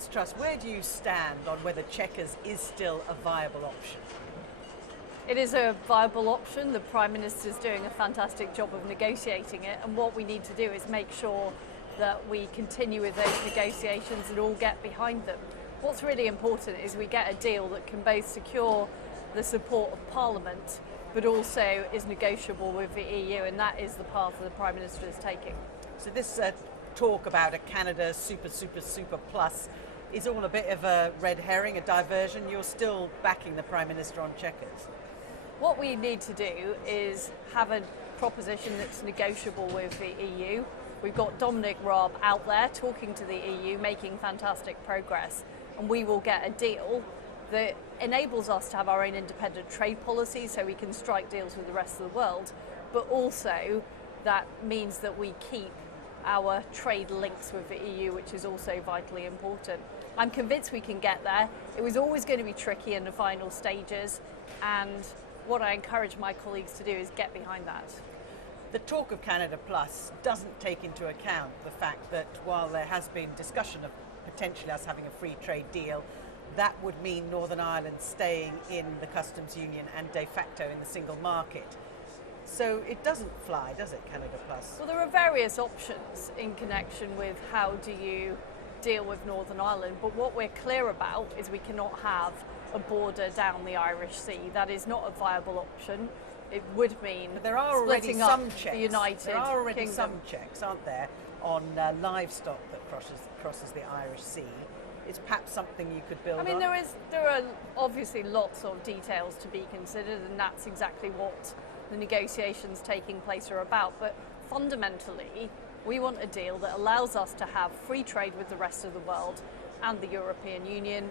Liz Truss, where do you stand on whether Chequers is still a viable option? It is a viable option. The Prime Minister is doing a fantastic job of negotiating it, and what we need to do is make sure that we continue with those negotiations and all get behind them. What's really important is we get a deal that can both secure the support of Parliament but also is negotiable with the EU, and that is the path that the Prime Minister is taking. So this talk about a Canada super plus is all a bit of a red herring, a diversion. You're still backing the Prime Minister on Chequers. What we need to do is have a proposition that's negotiable with the EU. We've got Dominic Raab out there talking to the EU, making fantastic progress, and we will get a deal that enables us to have our own independent trade policy so we can strike deals with the rest of the world, but also that means that we keep our trade links with the EU, which is also vitally important. I'm convinced we can get there. It was always going to be tricky in the final stages, and what I encourage my colleagues to do is get behind that. The talk of Canada Plus doesn't take into account the fact that while there has been discussion of potentially us having a free trade deal, that would mean Northern Ireland staying in the customs union and de facto in the single market. So it doesn't fly, does it, Canada Plus? Well, there are various options in connection with how do you deal with Northern Ireland, but what we're clear about is we cannot have a border down the Irish Sea. That is not a viable option. It would mean but there are already splitting some up checks. the United There are already Kingdom. some checks, aren't there, on livestock that crosses the Irish Sea. It's perhaps something you could build on. I mean, there are obviously lots of details to be considered, and that's exactly what the negotiations taking place are about. But fundamentally, we want a deal that allows us to have free trade with the rest of the world and the European Union.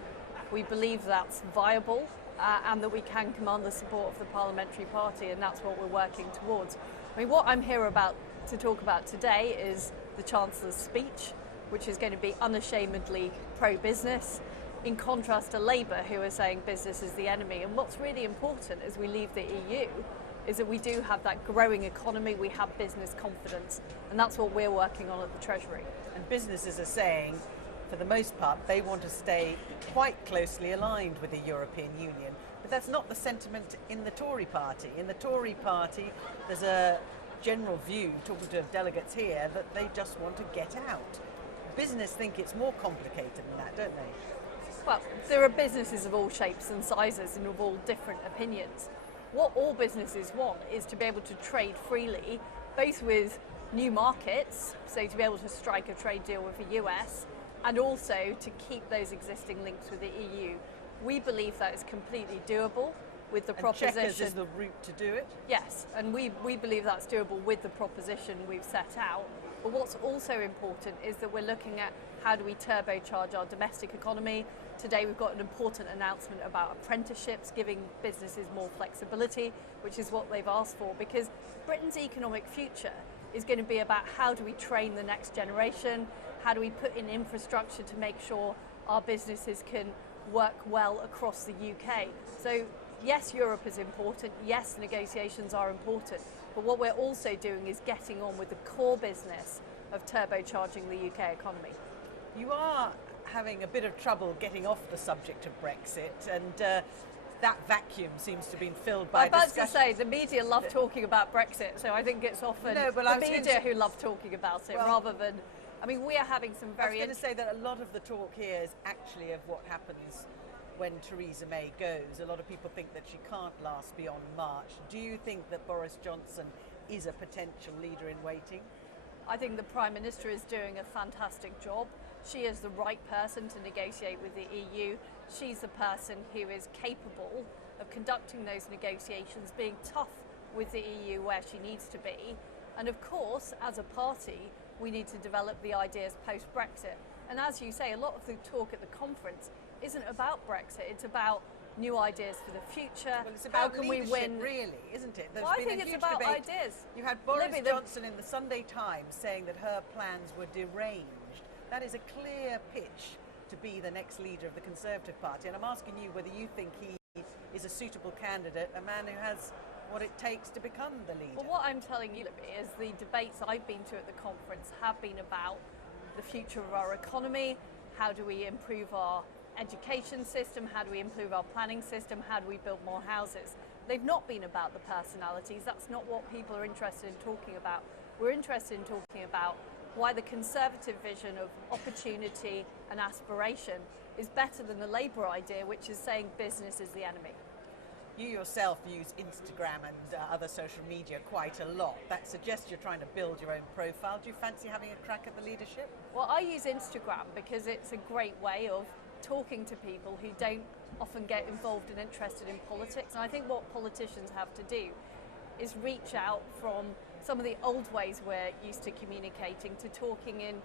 We believe that's viable and that we can command the support of the parliamentary party, and that's what we're working towards. I mean, what I'm here about to talk about today is the Chancellor's speech, which is going to be unashamedly pro-business, in contrast to Labour, who are saying business is the enemy. And what's really important as we leave the EU is that we do have that growing economy, we have business confidence, and that's what we're working on at the Treasury. And businesses are saying, for the most part, they want to stay quite closely aligned with the European Union. But that's not the sentiment in the Tory party. In the Tory party, there's a general view, talking to delegates here, that they just want to get out. Business think it's more complicated than that, don't they? Well, there are businesses of all shapes and sizes and of all different opinions. What all businesses want is to be able to trade freely, both with new markets, so to be able to strike a trade deal with the US, and also to keep those existing links with the EU. We believe that is completely doable with the proposition. Chequers is the route to do it? Yes, and we believe that's doable with the proposition we've set out. But what's also important is that we're looking at how do we turbocharge our domestic economy. Today we've got an important announcement about apprenticeships, giving businesses more flexibility, which is what they've asked for, because Britain's economic future is going to be about how do we train the next generation, how do we put in infrastructure to make sure our businesses can work well across the UK. So yes, Europe is important, yes, negotiations are important, but what we're also doing is getting on with the core business of turbocharging the UK economy. You are having a bit of trouble getting off the subject of Brexit, and that vacuum seems to have been filled by I'm about to say, the media love talking about Brexit, so I think it's often the media who love talking about it rather than... I mean, we are having some very... I was going to say that a lot of the talk here is actually of what happens when Theresa May goes. A lot of people think that she can't last beyond March. Do you think that Boris Johnson is a potential leader in waiting? I think the Prime Minister is doing a fantastic job. She is the right person to negotiate with the EU. She's the person who is capable of conducting those negotiations, being tough with the EU where she needs to be. And of course, as a party, we need to develop the ideas post-Brexit. And as you say, a lot of the talk at the conference isn't about Brexit, it's about new ideas for the future. Well, it's about how can we win? Really, isn't it? Well, I think it's about debate. ideas. You had Boris Johnson in the Sunday Times saying that her plans were deranged. That is a clear pitch to be the next leader of the Conservative Party. And I'm asking you whether you think he is a suitable candidate, a man who has what it takes to become the leader. Well, what I'm telling you is the debates I've been to at the conference have been about the future of our economy, how do we improve our education system, how do we improve our planning system, how do we build more houses. They've not been about the personalities. That's not what people are interested in talking about. We're interested in talking about why the Conservative vision of opportunity and aspiration is better than the Labour idea, which is saying business is the enemy. You yourself use Instagram and other social media quite a lot. That suggests you're trying to build your own profile. Do you fancy having a crack at the leadership? Well, I use Instagram because it's a great way of talking to people who don't often get involved and interested in politics. And I think what politicians have to do is reach out from some of the old ways we're used to communicating to talking in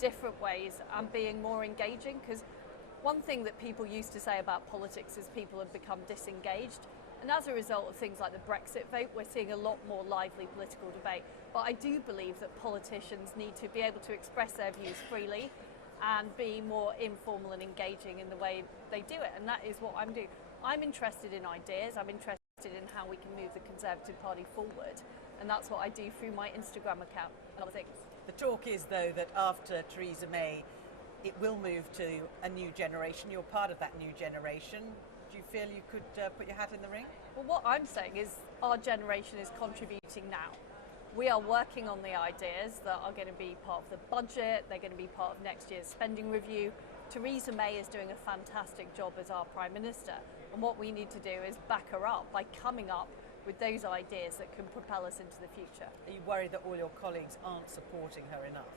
different ways and being more engaging. Because one thing that people used to say about politics is people have become disengaged. And as a result of things like the Brexit vote, we're seeing a lot more lively political debate. But I do believe that politicians need to be able to express their views freely and be more informal and engaging in the way they do it. And that is what I'm doing. I'm interested in ideas. I'm interested in how we can move the Conservative Party forward. And that's what I do through my Instagram account and other things. The talk is, though, that after Theresa May, it will move to a new generation. You're part of that new generation. Do you feel you could put your hat in the ring? Well, what I'm saying is our generation is contributing now. We are working on the ideas that are going to be part of the budget, they're going to be part of next year's spending review. Theresa May is doing a fantastic job as our Prime Minister, and what we need to do is back her up by coming up with those ideas that can propel us into the future. Are you worried that all your colleagues aren't supporting her enough?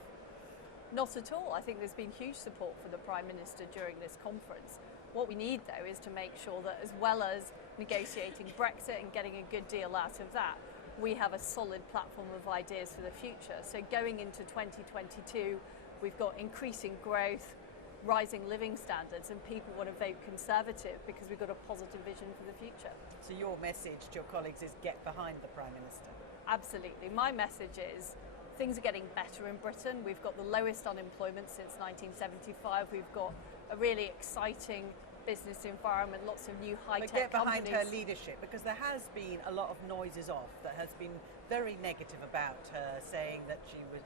Not at all. I think there's been huge support for the Prime Minister during this conference. What we need, though, is to make sure that as well as negotiating Brexit and getting a good deal out of that, we have a solid platform of ideas for the future. So going into 2022, we've got increasing growth, rising living standards, and people want to vote Conservative because we've got a positive vision for the future. So your message to your colleagues is get behind the Prime Minister? Absolutely. My message is things are getting better in Britain. We've got the lowest unemployment since 1975. We've got a really exciting business environment, lots of new high-tech companies. Get behind her leadership, because there has been a lot of noises off that has been very negative about her, saying that she was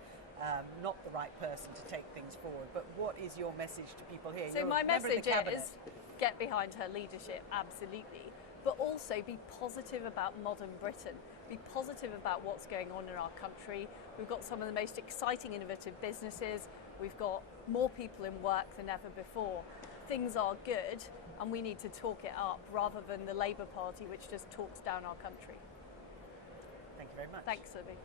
not the right person to take things forward. But what is your message to people here? So my message is get behind her leadership, absolutely, but also be positive about modern Britain. Be positive about what's going on in our country. We've got some of the most exciting, innovative businesses. We've got more people in work than ever before. Things are good, and we need to talk it up rather than the Labour Party, which just talks down our country. Thank you very much. Thanks, Libby.